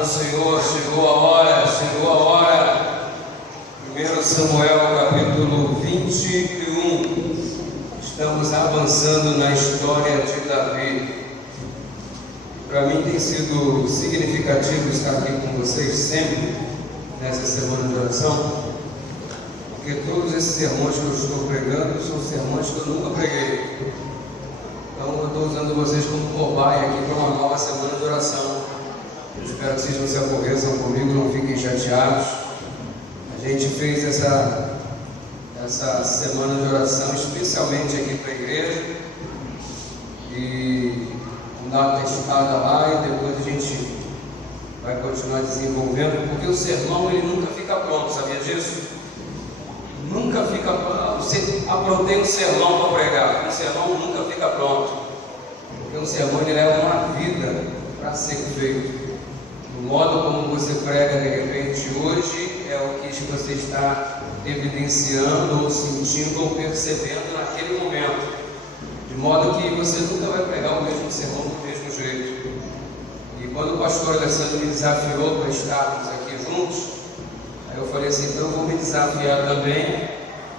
do Senhor, chegou a hora, chegou a hora. 1 Samuel capítulo 21. Estamos avançando na história de Davi. Para mim tem sido significativo estar aqui com vocês sempre, nessa semana de oração, porque todos esses sermões que eu estou pregando são sermões que eu nunca preguei. Então eu estou usando vocês como cobaia aqui para uma nova semana de oração. Eu espero que vocês não se aborreçam comigo, não fiquem chateados. A gente fez essa semana de oração especialmente aqui para a igreja. E vamos dar uma testada lá e depois a gente vai continuar desenvolvendo, porque o sermão ele nunca fica pronto, sabia disso? Nunca fica pronto. Você aprontei um sermão para pregar, um sermão nunca fica pronto, porque um sermão ele leva uma vida para ser feito. O modo como você prega de repente hoje é o que você está evidenciando ou sentindo ou percebendo naquele momento, de modo que você nunca vai pregar o mesmo sermão do mesmo jeito. E quando o pastor Alessandro me desafiou para estarmos aqui juntos, aí eu falei assim, então eu vou me desafiar também.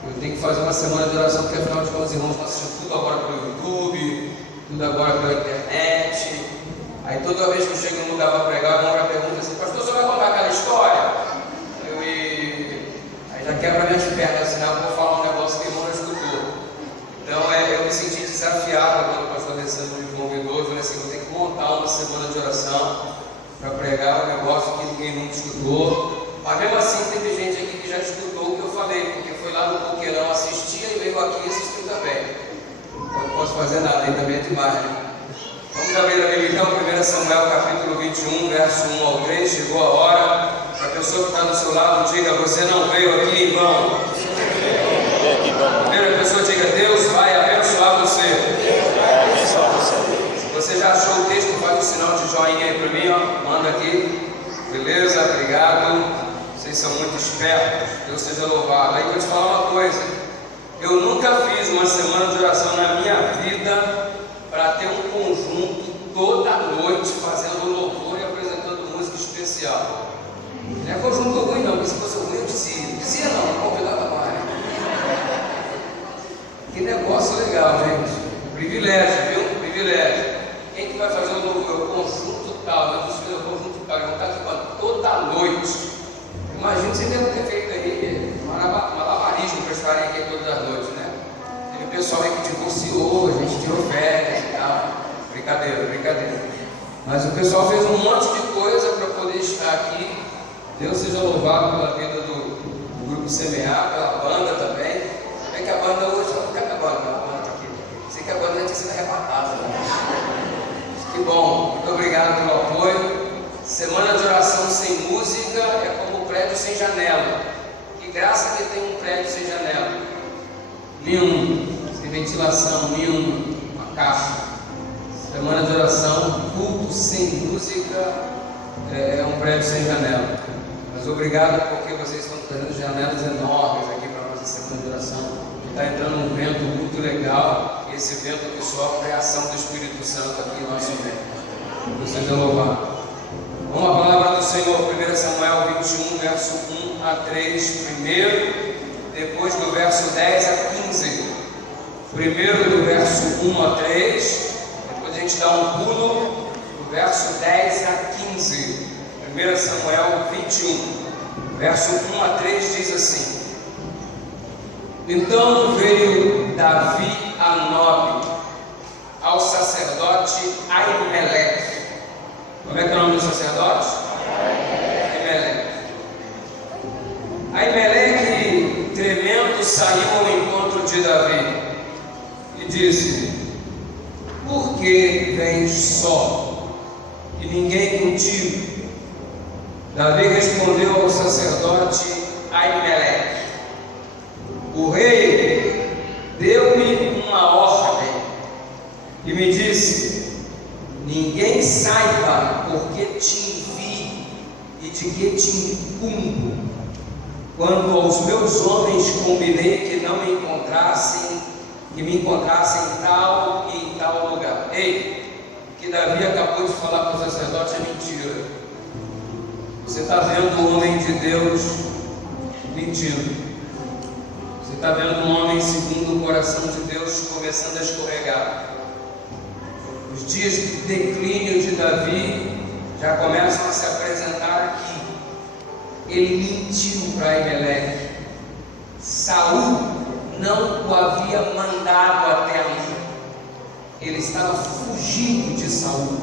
Eu tenho que fazer uma semana de oração, porque afinal de contas, irmãos, nós assistimos tudo agora pelo YouTube, tudo agora pela internet. Aí toda vez que eu chego num lugar para pregar, a galera pergunta assim, pastor, você vai contar aquela história? Aí já quebra minhas pernas, senão eu vou falar um negócio que o irmão não escutou. Então eu me senti desafiado quando o pastor Alessandro me convidou. Eu falei assim, vou ter que montar uma semana de oração para pregar um negócio que ninguém nunca escutou. Mas mesmo assim teve gente aqui que já escutou o que eu falei, porque foi lá no Coqueirão assistir e veio aqui e assistiu também. Então não posso fazer nada, aí também é demais, né? Vamos abrir a Bíblia então, 1 Samuel capítulo 21, verso 1 ao 3, chegou a hora. A pessoa que está do seu lado diga, você não veio aqui em vão. Primeira pessoa diga, Deus vai abençoar você. Se você já achou o texto, faz o sinal de joinha aí para mim, ó. Manda aqui. Beleza? Obrigado. Vocês são muito espertos. Deus seja louvado. Aí eu vou te falar uma coisa. Eu nunca fiz uma semana de oração na minha vida para ter um conjunto toda noite fazendo louvor e apresentando música especial. Não é conjunto ruim não, porque se fosse ruim eu dizia não convidava mais. Que negócio legal, gente. Privilégio, viu? Privilégio. Quem que vai fazer o louvor? O conjunto tal, eu disse o conjunto tal, eu vou estar aqui toda noite. Imagina você deve ter feito aí um malabarismo para estarem aqui todas as noites, né? Teve pessoal aí que divorciou, a gente tirou férias e tal. Brincadeira, brincadeira. Mas o pessoal fez um monte de coisa para poder estar aqui. Deus seja louvado pela vida do grupo Semear, pela banda também. Bem que a banda hoje não fica acabando, a banda está aqui. Sei que a banda já tinha sido arrebatada, né? Que bom, muito obrigado pelo apoio. Semana de oração sem música é como um prédio sem janela. Que graça que tem um prédio sem janela. Nenhum, sem ventilação, nenhum, uma caixa. Semana de oração, culto sem música é um prédio sem janela. Mas obrigado porque vocês estão trazendo janelas enormes aqui para a nossa semana de oração. Está entrando um vento muito legal. E esse vento que sofre é a ação do Espírito Santo aqui no nosso meio. Deus seja louvado. Vamos à palavra do Senhor, 1 Samuel 21, verso 1 a 3 primeiro, depois do verso 10 a 15. Primeiro do verso 1 a 3, depois a gente dá um pulo do verso 10 a 15. 1 Samuel 21, verso 1 a 3 diz assim: Então veio Davi a Nob, ao sacerdote Aimeleque. Como é que é o nome do sacerdote? Aimeleque. Aimeleque, tremendo, saiu ao encontro de Davi e disse: Por que vens só e ninguém contigo? Davi respondeu ao sacerdote Aimeleque: O rei deu-me uma ordem e me disse: Ninguém saiba por que te envio e de que te incumbo. Quando aos meus homens combinei que me encontrassem em tal e em tal lugar. Ei, o que Davi acabou de falar para o sacerdote é mentira. Você está vendo o homem de Deus mentindo. Você está vendo um homem segundo o coração de Deus começando a escorregar. Os dias de declínio de Davi já começam a se apresentar aqui. Ele mentiu para Aimeleque. Saul não o havia mandado até ali. Ele estava fugindo de Saul.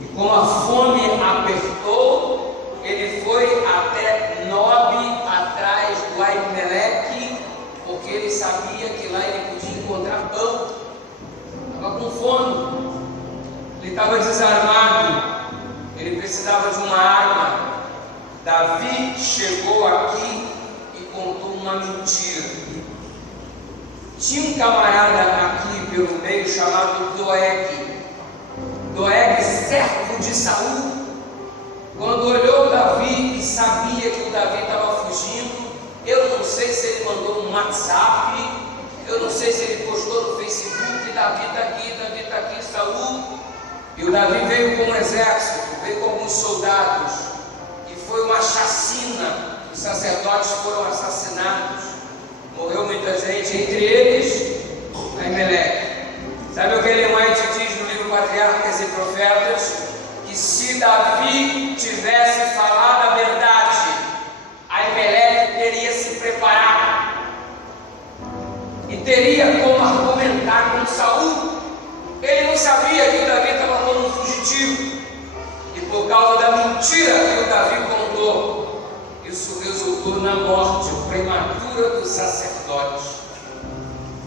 E como a fome apertou, ele foi até Nobe, atrás do Aimeleque, porque ele sabia que lá ele podia encontrar pão. Estava com fome. Ele estava desarmado. Ele precisava de uma arma. Davi chegou aqui e contou uma mentira. Tinha um camarada aqui pelo meio chamado Doeg. Doeg, servo de Saul. Quando olhou Davi e sabia que o Davi estava fugindo, eu não sei se ele mandou um WhatsApp, eu não sei se ele postou no Facebook: Davi está aqui, Saul. E o Davi veio com um exército, veio com alguns soldados, e foi uma chacina. Os sacerdotes foram assassinados, morreu muita gente, entre eles Aimeleque. Sabe o que Ellen White diz no livro Patriarcas e Profetas? Que se Davi tivesse falado a verdade, Aimeleque teria se preparado e teria como argumentar com Saul. Ele não sabia que o Davi estava como um fugitivo, e por causa da mentira que o Davi contou, isso resultou na morte prematura do sacerdote.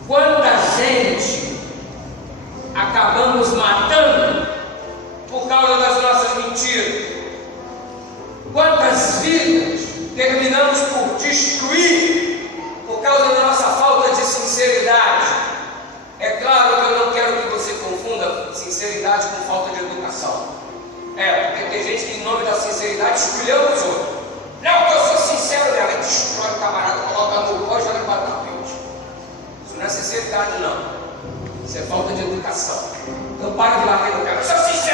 Quanta gente acabamos matando por causa das nossas mentiras? Quantas vidas terminamos por destruir por causa da nossa falta de sinceridade? É claro que eu não quero que você confunda sinceridade com falta de educação. Porque tem gente que, em nome da sinceridade, esculhamba os outros. Não, que eu sou sincero mesmo. Aí destrói o camarada, coloca no pó e joga para o tapete. Isso não é sinceridade, não. Isso é falta de educação. Então para de bater no cara. Eu sou sincero.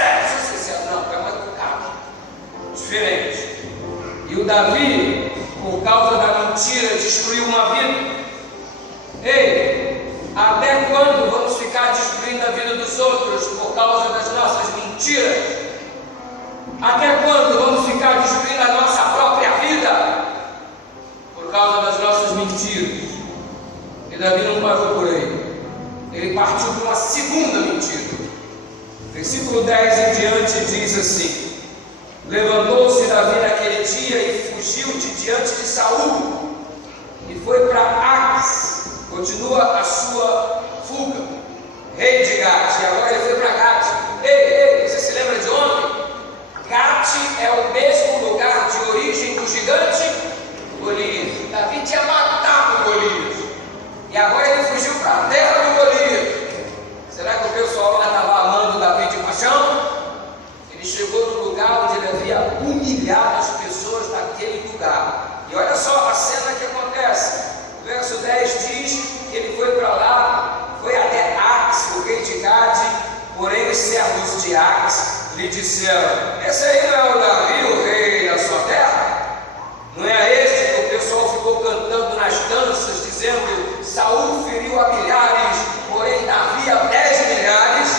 Não, é mais educado. Diferente. E o Davi, por causa da mentira, destruiu uma vida. Ei, até quando vamos ficar destruindo a vida dos outros por causa das nossas mentiras? Até quando vamos ficar destruindo a nossa própria vida por causa das nossas mentiras? E Davi não parou por aí. Ele partiu para uma segunda mentira. Versículo 10 em diante diz assim: levantou-se Davi naquele dia e fugiu de diante de Saul e foi para Aques. Continua a sua fuga, rei de Gate. E agora ele foi para Gate. Ei, você se lembra de ontem? Gate é o mesmo lugar de origem do gigante Golias. Davi tinha matado Golias, e agora ele fugiu para a terra do Golias. Será que o pessoal lá estava amando Davi de paixão? Ele chegou no lugar onde ele havia humilhado as pessoas daquele lugar. E olha só a cena que acontece. O verso 10 diz que ele foi para lá, foi até Aques, o rei de Gade. Porém os servos de Aques lhe disseram: esse aí não é o Davi, o rei da sua terra? Não é esse que o pessoal ficou cantando nas danças, dizendo: Saul feriu a milhares, porém Davi a 10 milhares?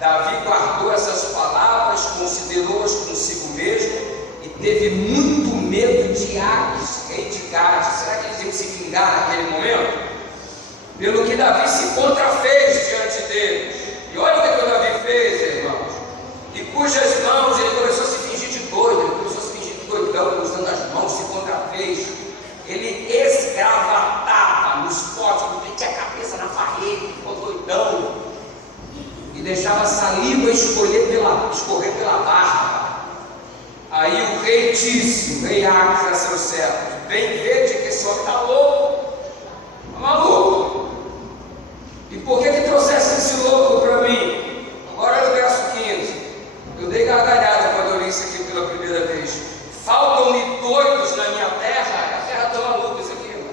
Davi guardou essas palavras, considerou-as consigo mesmo e teve muito medo de Aques, rei de Gade. Será que eles iam se vingar naquele momento? Pelo que Davi se contrafez diante deles. E olha o que o Davi fez, irmãos. E cujas mãos ele começou a se fingir de doido, ele começou a se fingir de doidão, usando as mãos, se contrafez. Ele esgravatava nos potes, metia a cabeça na parede, ficou doidão. E deixava a saliva escorrer pela barba. Aí o rei disse, o rei Aques a seus servos: vem ver de que esse homem está louco, está maluco. E por que trouxesse esse louco para mim? Agora no verso 15. Eu dei gargalhada quando eu li isso aqui pela primeira vez. Faltam-me doidos na minha terra. A terra está maluca, isso aqui, irmão.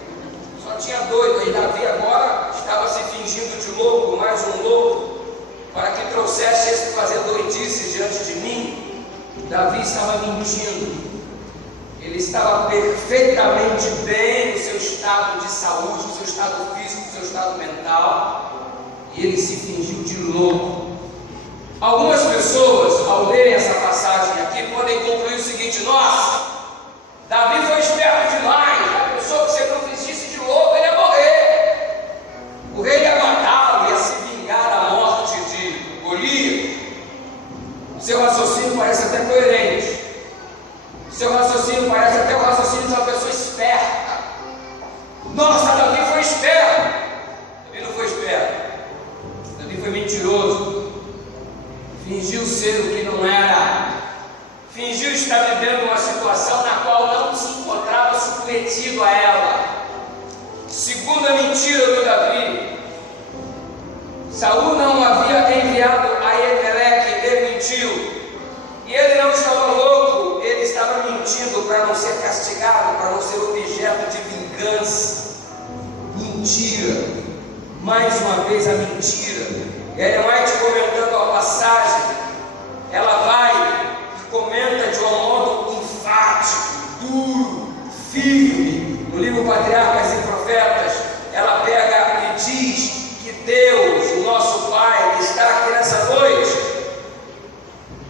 Só tinha doido. E Davi agora estava se fingindo de louco, mais um louco, para que trouxesse esse fazer doidice diante de mim. Davi estava mentindo. Ele estava perfeitamente bem no seu estado de saúde, no seu estado físico, no seu estado mental, e ele se fingiu de louco. Algumas pessoas, ao lerem essa passagem aqui, podem concluir o seguinte: nossa, Davi foi esperto demais, a pessoa que se não fingisse de louco, ele ia morrer. O rei ia matá-lo, ia se vingar da morte de Golias. Seu raciocínio parece até coerente. Seu raciocínio parece até o raciocínio de uma pessoa esperta. Nossa, Davi foi esperto. Davi não foi esperto. Davi foi mentiroso. Fingiu ser o que não era. Fingiu estar vivendo uma situação na qual não se encontrava submetido a ela. Segunda mentira do Davi: Saul não havia enviado a Ahimelec, ele mentiu. E ele não estava louco, ele estava mentindo para não ser castigado, para não ser objeto de vingança. Mentira, mais uma vez a mentira. E Ellen White, comentando a passagem, ela vai e comenta de um modo enfático, duro, firme. No livro Patriarcas e Profetas, ela pega e diz que Deus, o nosso Pai, que está aqui nessa noite,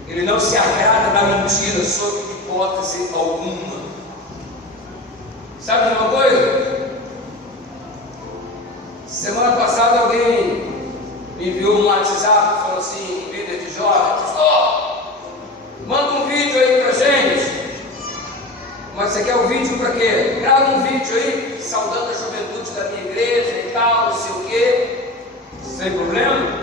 Ele não se agrada da mentira sob hipótese alguma. Sabe de uma coisa? Semana passada alguém me enviou um WhatsApp, falou assim, líder de jovens: pastor, manda um vídeo aí pra gente. Mas você quer o vídeo para quê? Grava um vídeo aí, saudando a juventude da minha igreja e tal, não sei o quê. Sem problema.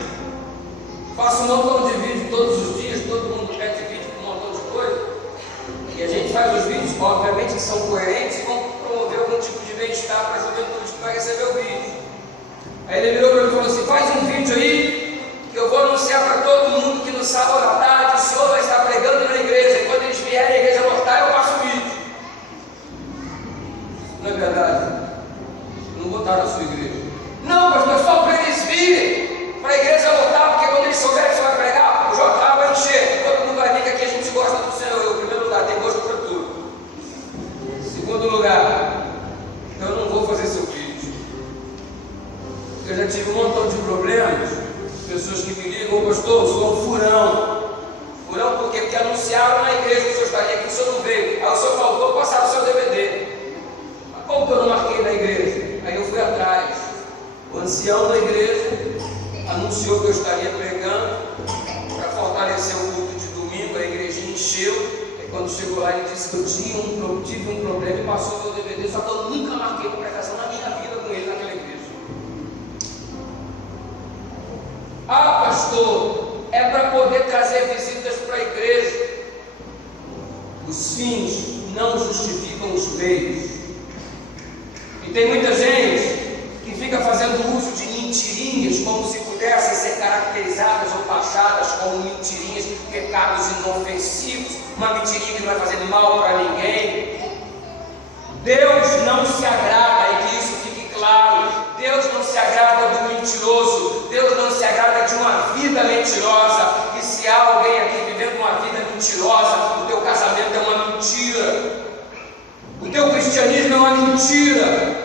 Faço um montão de vídeo todos os dias, todo mundo pede vídeo com um montão de coisa. E a gente faz os vídeos, obviamente, que são coerentes e vão promover algum tipo de bem-estar para a juventude que vai receber o vídeo. Aí ele virou para mim e falou assim: faz um vídeo aí, que eu vou anunciar para todo mundo que no sábado à tarde o senhor vai estar pregando na igreja. E quando eles vierem a igreja lotar, eu faço o vídeo. Não é verdade? Não botaram a sua igreja. Não, pastor, só para eles virem, para a igreja lotar, porque quando eles souberem que você vai pregar, o JA vai encher. Todo mundo vai ver que aqui a gente gosta do Senhor. Em primeiro lugar, tem gosto para tudo. Em segundo lugar, eu não vou fazer seu vídeo. Eu já tive um montão de problemas. Pessoas que me ligam: pastor, eu sou um furão. Furão por quê? Porque anunciaram na igreja que o senhor estaria aqui, o senhor não veio. Aí o senhor faltou, passaram o seu DVD. Mas como que eu não marquei na igreja? Aí eu fui atrás. O ancião da igreja anunciou que eu estaria pregando para fortalecer o culto de domingo. A igreja encheu. E quando chegou lá, ele disse que eu tive um problema e passou o meu DVD. Só que eu nunca marquei uma pregação na minha vida com ele naquela igreja. Ah, pastor, é para poder trazer visitas para a igreja. Os fins não justificam os meios. E tem muita gente que fica fazendo uso de mentirinhas como se pudessem ser caracterizadas ou taxadas como mentirinhas, pecados inofensivos, uma mentirinha que não vai fazer mal para ninguém. Deus não se agrada, e que isso fique claro. Deus não se agrada do mentiroso. Deus não se agrada de uma vida mentirosa. E se há alguém aqui vivendo uma vida mentirosa, o teu casamento é uma mentira, o teu cristianismo é uma mentira.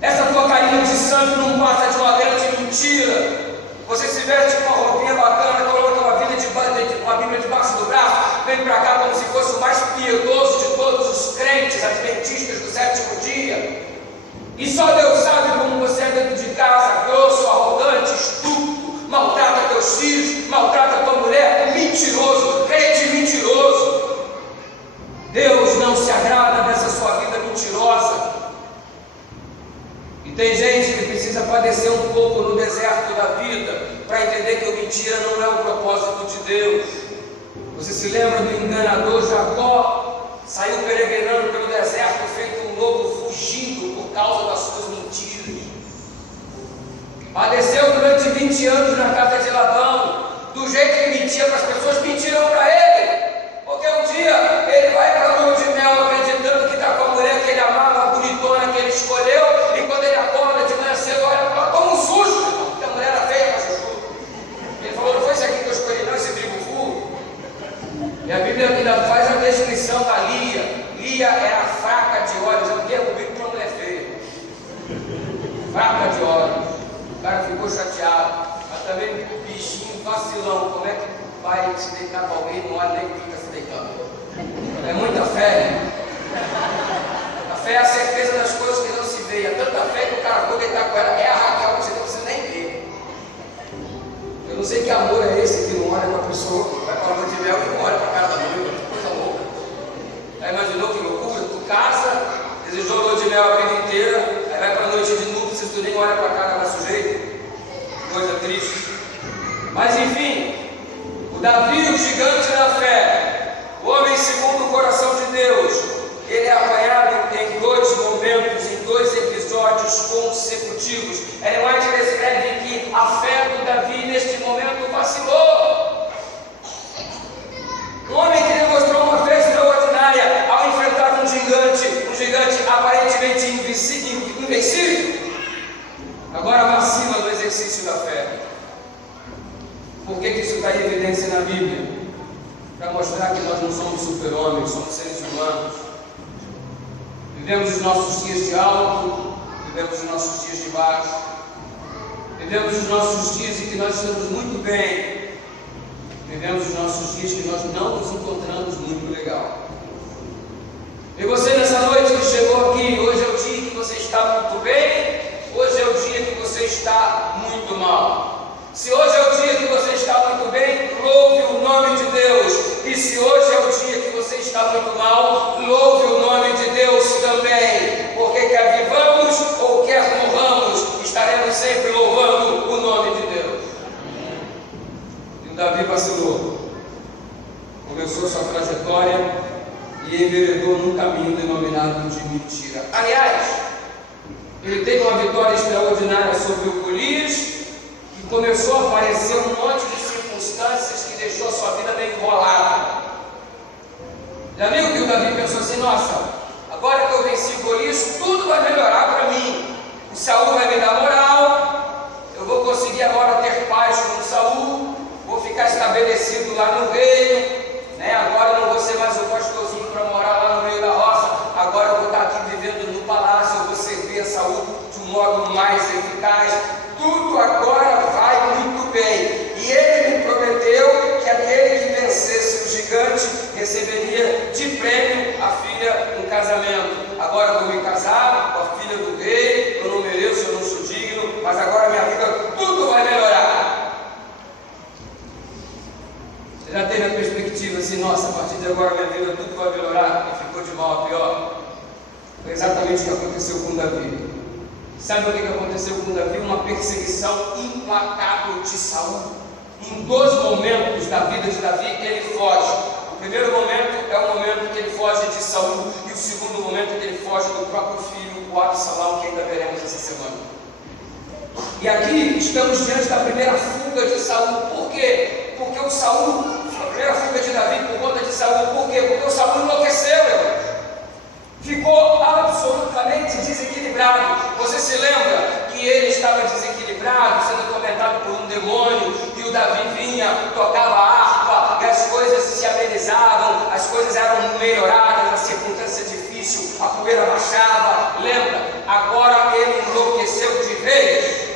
Essa tua carinha de santo não passa de uma grande mentira. Você se veste com uma roupinha bacana, coloca uma Bíblia debaixo do braço, vem para cá como se fosse o mais piedoso de todos os crentes adventistas do sétimo dia. E só Deus sabe como você é dentro de casa: grosso, arrogante, estúpido, maltrata teus filhos, maltrata tua mulher, mentiroso, crente mentiroso. Deus não se agrada dessa sua vida mentirosa. E tem gente que precisa padecer um pouco no deserto da vida para entender que a mentira não é o propósito de Deus. Você se lembra do enganador Jacó? Saiu peregrinando pelo deserto, feito um lobo, fugindo por causa das suas mentiras. Padeceu durante 20 anos na casa de Labão. Do jeito que ele mentia para as pessoas, mentiram para ele. Porque um dia ele vai para a lua de mel acreditando que está com a mulher que ele amava, a bonitona que ele escolheu. E quando ele acorda de manhã cedo, olha para ela, toma um susto, porque a mulher era feia para chuchu. Ele falou: não foi isso aqui que eu escolhi, não, esse trigo full. E a Bíblia ainda faz a descrição da Lia. Urias era fraca de olhos. Eu quero comigo para uma mulher feia. Fraca de olhos. O cara ficou chateado. Mas também bichinho vacilão. Como é que vai se deitar com alguém e não olha nem que fica se deitando? É muita fé, né? A fé é a certeza das coisas que não se vê. É tanta fé que o cara foi deitar com ela. É a Raquel que você não precisa nem ver. Eu não sei que amor é esse que não olha para a pessoa, vai para a lua de mel e não olha para a cara da noiva. Que coisa louca. Já imaginou que loucura? Tu casa, desejou lua de mel a vida inteira, aí vai para a noite de núpcias e tu nem olha para a cara da sujeita. Coisa triste. Mas enfim, o Davi, o gigante da fé, o homem segundo o coração de Deus, ele é apanhado em dois momentos, em dois episódios consecutivos. Ellen White descreve que a fé do Davi neste momento vacilou. Um homem que demonstrou uma fé extraordinária ao enfrentar um gigante aparentemente invencível, agora vacila no exercício da fé. Por que isso está em evidência na Bíblia? Para mostrar que nós não somos super-homens, somos seres humanos. Vivemos os nossos dias de alto, vivemos os nossos dias de baixo, vivemos os nossos dias em que nós estamos muito bem, vivemos os nossos dias que nós não nos encontramos muito legal. E você nessa noite que chegou aqui, hoje é o dia que você está muito bem, hoje é o dia que você está muito mal. Se hoje é o dia que você está muito bem, louve o nome de Deus. E se hoje é o dia que você está muito mal, louve o nome de Deus também. Porque quer vivamos ou quer morramos, estaremos sempre louvando o nome de Deus. E o Davi vacilou. Começou sua trajetória e enveredou num caminho denominado de mentira. Aliás, ele teve uma vitória extraordinária sobre o Golias, começou a aparecer um monte de circunstâncias que deixou a sua vida meio enrolada. Já viu que o Davi pensou assim: nossa, agora que eu venci Golias, tudo vai melhorar para mim. O Saul vai me dar moral, eu vou conseguir agora ter paz com o Saul, vou ficar estabelecido lá no reino, né? Agora não vou ser mais o pastorzinho para morar lá no meio da roça, agora eu vou estar aqui vivendo no palácio, eu vou servir a Saul de um modo mais eficaz. Tudo agora vai muito bem. E ele me prometeu que aquele que vencesse o gigante receberia de prêmio a filha em casamento. Agora eu vou me casar com a filha do rei, eu não mereço, eu não sou digno, mas agora minha vida tudo vai melhorar. Você já teve a perspectiva assim: nossa, a partir de agora minha vida tudo vai melhorar, e ficou de mal a pior? Foi exatamente o que aconteceu com Davi. Sabe o que aconteceu com Davi? Uma perseguição implacável de Saul. Em dois momentos da vida de Davi ele foge. O primeiro momento é o momento que ele foge de Saul, e o segundo momento é que ele foge do próprio filho, o Absalão, que ainda veremos essa semana. E aqui estamos diante da primeira fuga de Saul. Por quê? Porque o Saul, a primeira fuga de Davi por conta de Saul. Por quê? Porque o Saul enlouqueceu, ficou absolutamente desequilibrado. Você se lembra que ele estava desequilibrado, sendo tormentado por um demônio, e o Davi vinha, tocava a harpa, e as coisas se amenizavam, as coisas eram melhoradas, a circunstância difícil, a poeira baixava. Lembra? Agora ele enlouqueceu de vez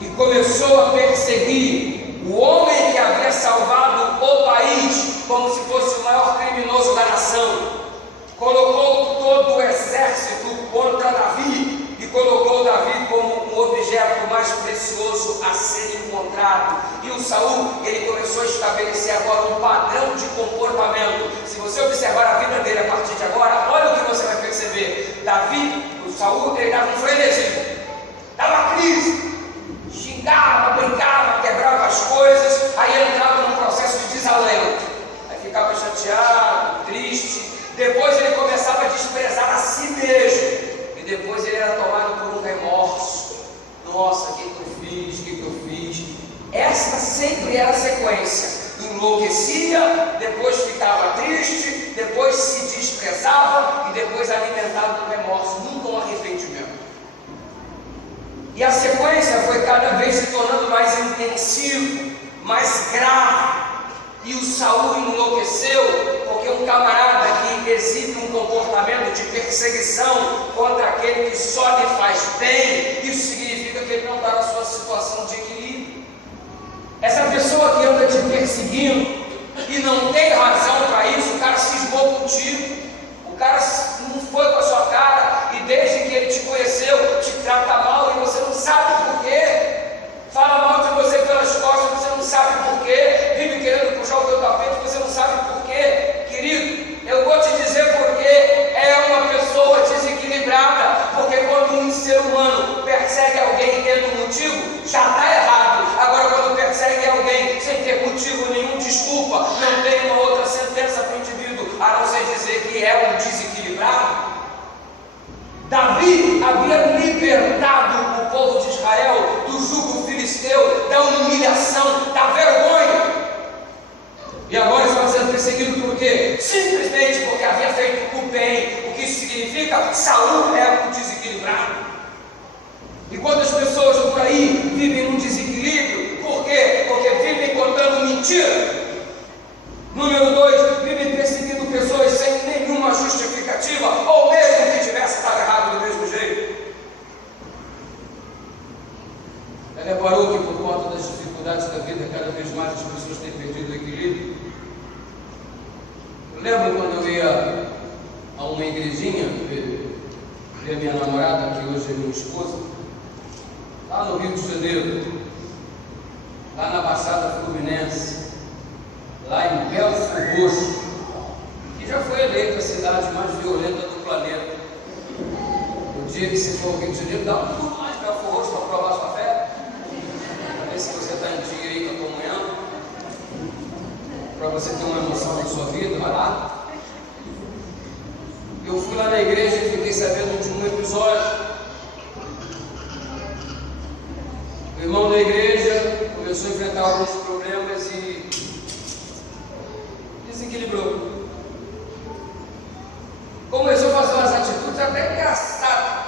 e começou a perseguir o homem que havia salvado o país, como se fosse o maior criminoso da nação. Colocou todo o exército contra Davi e colocou Davi como um objeto mais precioso a ser encontrado. E o Saul, ele começou a estabelecer agora um padrão de comportamento. Se você observar a vida dele a partir de agora, olha o que você vai perceber. Davi, o Saul, ele dava um frenesi, dava crise, xingava, brincava, quebrava as coisas, aí ele entrava num processo de desalento, aí ficava chateado, triste. Depois ele começava a desprezar a si mesmo, e depois ele era tomado por um remorso. Nossa, o que eu fiz? O que eu fiz? Essa sempre era a sequência. Enlouquecia, depois ficava triste, depois se desprezava e depois alimentado por remorso, nunca um arrependimento. E a sequência foi cada vez se tornando mais intensiva, mais grave. E o Saul enlouqueceu porque um camarada que exibe um comportamento de perseguição contra aquele que só lhe faz bem, isso significa que ele não está na sua situação de equilíbrio. Essa pessoa que anda te perseguindo e não tem razão para isso, o cara cismou contigo, o cara não foi com a sua cara, e desde que ele te conheceu, te trata mal e você não sabe por quê. Fala mal de você pelas costas, você não sabe por quê. Vive querendo puxar o teu tapete, você não sabe por quê. Querido, eu vou te dizer por quê. É uma pessoa desequilibrada, porque quando um ser humano persegue alguém tendo um motivo, já está errado. Agora, quando persegue alguém sem ter motivo nenhum, desculpa, não tem uma outra sentença para o indivíduo, a não ser dizer que é um desequilibrado. Davi havia libertado o povo de Israel do jugo filisteu, da humilhação, da vergonha. E agora estava sendo perseguido por quê? Simplesmente porque havia feito o bem. O que isso significa? Saúl é um desequilibrado. E quantas pessoas por aí vivem num desequilíbrio? Por quê? Porque vivem contando mentira. Número 2, vivem perseguindo pessoas sem nenhuma justificativa, ou mesmo que tivesse estado errado do mesmo jeito. Já reparou que por conta das dificuldades da vida, cada vez mais as pessoas têm perdido o equilíbrio? Eu lembro quando eu ia a uma igrejinha ver a minha namorada, que hoje é minha esposa, lá no Rio de Janeiro, lá na Baixada Fluminense, lá em Belfort Roxo, que já foi eleita a cidade mais violenta do planeta. O dia que você for ao Rio de Janeiro, dá um pulo mais Belfort Roxo para provar sua fé, para ver se você está em dia aí com a comunhão, para você ter uma emoção na sua vida, vai lá. Eu fui lá na igreja e fiquei sabendo de um episódio. O irmão da igreja começou a enfrentar alguns problemas e desequilibrou. Começou a fazer umas atitudes até engraçadas.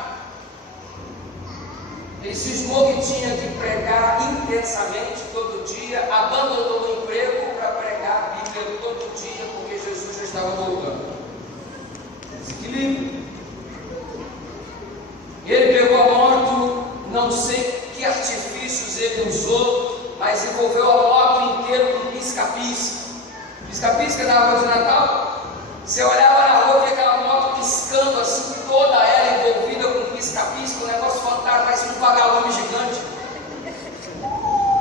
Ele cismou que tinha que pregar intensamente todo dia, abandonou o emprego para pregar a Bíblia todo dia, porque Jesus já estava voltando. Desequilíbrio. Ele pegou a moto, não sei que artifícios ele usou, mas envolveu a moto inteira com pisca-pisca. Pisca-pisca da árvore de Natal, você olhava na rua e via aquela moto piscando assim, toda ela envolvida com pisca-pisca, um negócio fantástico, parecia um vagalume gigante.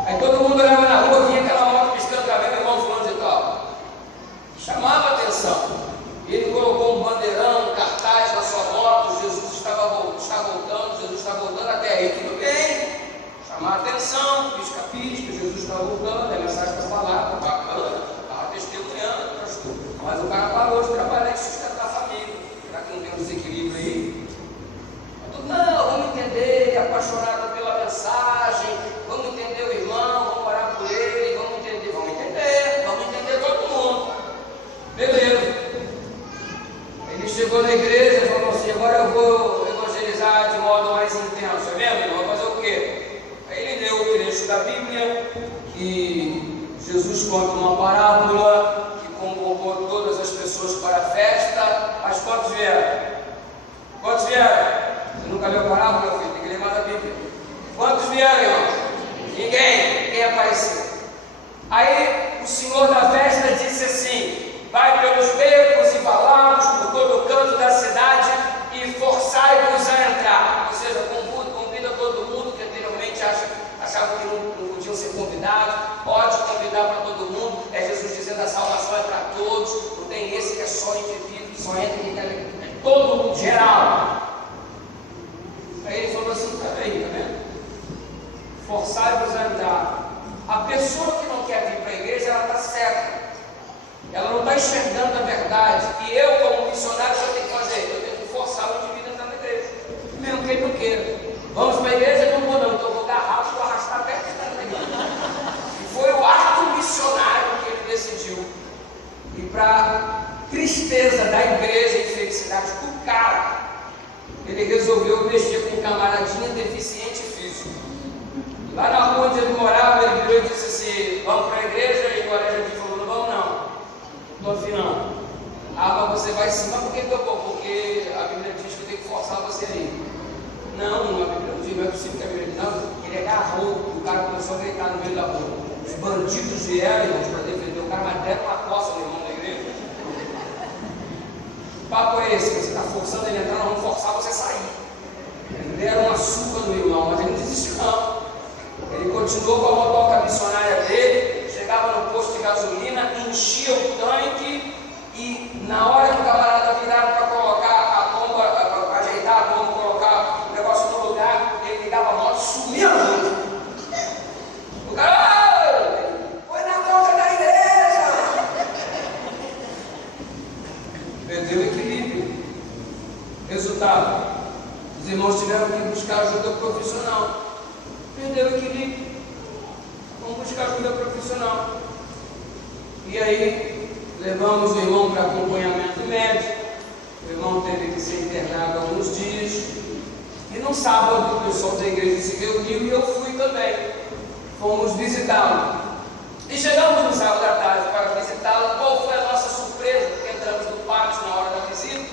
Aí todo mundo olhava na rua, vinha aquela moto piscando também, meu irmão fulano de tal. Chamava a atenção. Ele colocou um bandeirão, um cartaz na sua moto, Jesus está voltando, até aí tudo bem. Chamar a atenção, pisca-pisca, Jesus está voltando, a mensagem está falada, bacana. Testemunhando, pastor. Mas o cara parou de trabalhar e sustentar a família. Será que não tem um desequilíbrio aí? Não, vamos entender, apaixonado pela mensagem, vamos entender o irmão, vamos orar por ele, vamos entender todo mundo. Beleza. Ele chegou na igreja e falou assim: agora eu vou evangelizar de modo mais intenso. É mesmo, irmão? Vai fazer o quê? Aí ele leu o trecho da Bíblia que Jesus conta uma parábola que convocou todas as pessoas para a festa. Mas quantos vieram? Quantos vieram? Você nunca leu a parábola, meu filho? Tem que ler mais a Bíblia. Quantos vieram, irmão? Ninguém apareceu. Aí o senhor da festa disse assim: vai pelos becos e valados, por todo o canto da cidade e forçai-vos a entrar. Ou seja, convida todo mundo que anteriormente achavam que não podiam ser convidados. Pode convidar para todo mundo. É Jesus dizendo: a salvação é para todos. Não tem esse que é só indivíduo, só entra quem quer, é todo mundo, geral. Aí ele falou assim: tá vendo? Forçai-vos a entrar. A pessoa que não quer vir para a igreja, ela está certa. Ela não está enxergando a verdade. E eu, como missionário, eu tenho que fazer? Eu tenho que forçar o indivíduo a entrar na igreja, mesmo que ele não queira. Vamos para a igreja? Não vou não. Então eu vou dar rabo e vou arrastar perto de entrar na igreja. E foi o ato missionário que ele decidiu. E para tristeza da igreja e felicidade do cara, ele resolveu mexer com um camaradinha deficiente físico. Lá na rua onde ele morava, ele virou e disse assim: vamos para a igreja? E o colega falou: não vamos não, não estou afim não. Ah, mas você vai sim, mas por que eu vou? Porque a Bíblia diz que eu tenho que forçar você aí. Não, a Bíblia não diz, não é possível que a Bíblia diz, não. Ele agarrou, o cara começou a gritar no meio da rua. Os bandidos vieram, irmãos, para defender o cara, mas deram uma coça no irmão da igreja. O papo é esse, você está forçando ele a entrar, nós vamos forçar você a sair. Ele deram uma surra no irmão, mas ele não desistiu não. Ele continuou com a motoca missionária dele, chegava no posto de gasolina, enchia o tanque e na hora que o camarada virava para colocar a bomba, para ajeitar a bomba, colocar o negócio no lugar, ele ligava a moto, sumia muito. O cara, foi na troca da igreja. Perdeu o equilíbrio. Resultado, os irmãos tiveram que buscar ajuda profissional. Perdeu o equilíbrio. Vamos buscar ajuda profissional. E aí, levamos o irmão para acompanhamento médico. O irmão teve que ser internado alguns dias. E no sábado, o pessoal da igreja se reuniu e eu fui também. Fomos visitá-lo. E chegamos no sábado à tarde para visitá-lo. Qual foi a nossa surpresa? Porque entramos no pátio na hora da visita.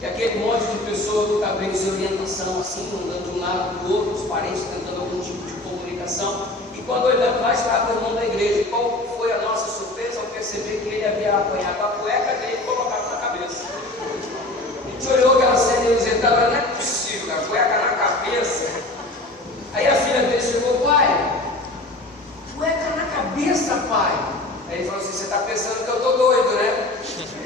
E aquele monte de pessoa que está bem sem orientação, assim, andando de um lado para o outro, os parentes tentando algum tipo de comunicação. E quando olhamos lá, estava o irmão da igreja. E qual foi a nossa surpresa ao perceber que ele havia apanhado a cueca dele e colocado na cabeça? A gente olhou aquela cena e disse, não é possível, a cueca na cabeça. Aí a filha dele chegou, pai, cueca na cabeça, pai. Aí ele falou assim, você está pensando que eu estou doido, né?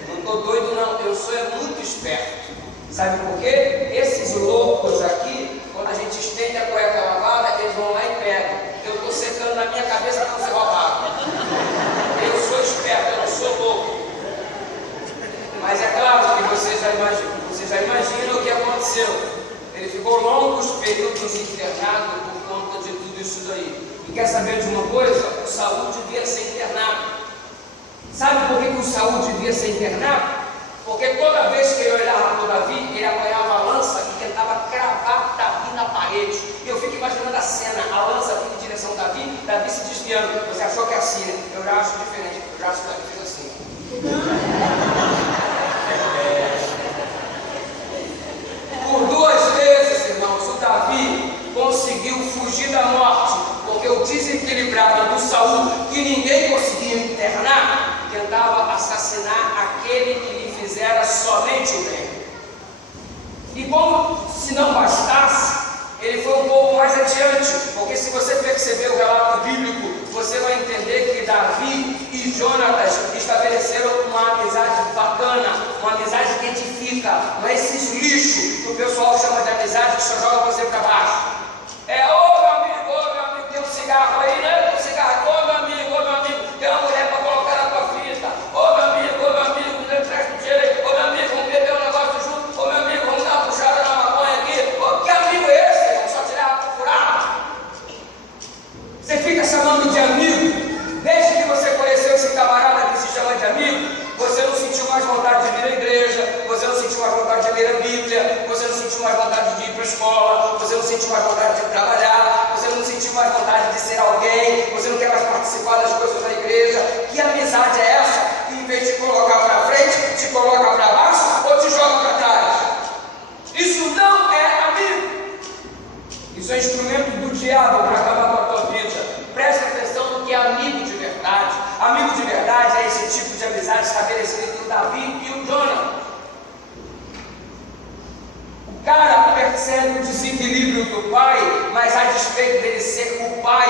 Não estou doido não, eu sou muito esperto. Sabe por quê? Esses loucos aqui, quando a gente estende a cueca lavada, eles vão lá e pegam. Eu estou secando na minha cabeça para não ser roubado. Eu sou esperto, eu não sou louco. Mas é claro que vocês já imaginam o que aconteceu. Ele ficou longos períodos internado por conta de tudo isso daí. E quer saber de uma coisa? O Saul devia ser internado. Sabe por que o Saul devia ser internado? Porque toda vez que ele olhava para Davi, ele apanhava a lança e tentava cravar Davi na parede. E eu fico imaginando a cena, a lança vindo em direção a Davi, Davi se desviando. Você achou que é assim, né? Eu já acho diferente, eu já acho que Davi fez assim. Por 2 vezes, irmãos, o Davi conseguiu fugir da morte, porque o desequilibrado do Saul, que ninguém conseguia internar, tentava assassinar aquele que lhe fizera somente o bem. E como se não bastasse, ele foi um pouco mais adiante, porque se você perceber o relato bíblico, você vai entender que Davi e Jonatas estabeleceram uma amizade bacana, uma amizade que edifica, não é esses lixos que o pessoal chama de amizade que só joga você para baixo. Ô meu amigo, tem um cigarro aí, né? Tem um cigarro, ô meu amigo, tem uma mulher para colocar na tua fita, ô meu amigo, me empresta o dinheiro aí, ô meu amigo, vamos beber um negócio junto, ô meu amigo, vamos dar uma puxada na maconha aqui, ô, que amigo é esse, irmão? Só tirar a furada. Você fica chamando de amigo, desde que você conheceu esse camarada que se chama de amigo, você não sentiu mais vontade de vir à igreja, você não sentiu mais vontade de ler a Bíblia, você não sentiu mais vontade de ir para a escola, você não sentiu mais vontade de trabalhar, você não sentiu mais vontade de ser alguém, você não quer mais participar das coisas da igreja. Que amizade é essa que em vez de colocar para frente, te coloca para baixo ou te joga para trás? Isso não é amigo. Isso é instrumento do diabo para acabar com a tua vida. Presta atenção no que é amigo de verdade. Amigo de verdade é esse tipo de amizade estabelecido entre o Davi e o Jonathan. O cara percebe o desequilíbrio do pai, mas a despeito dele ser o pai,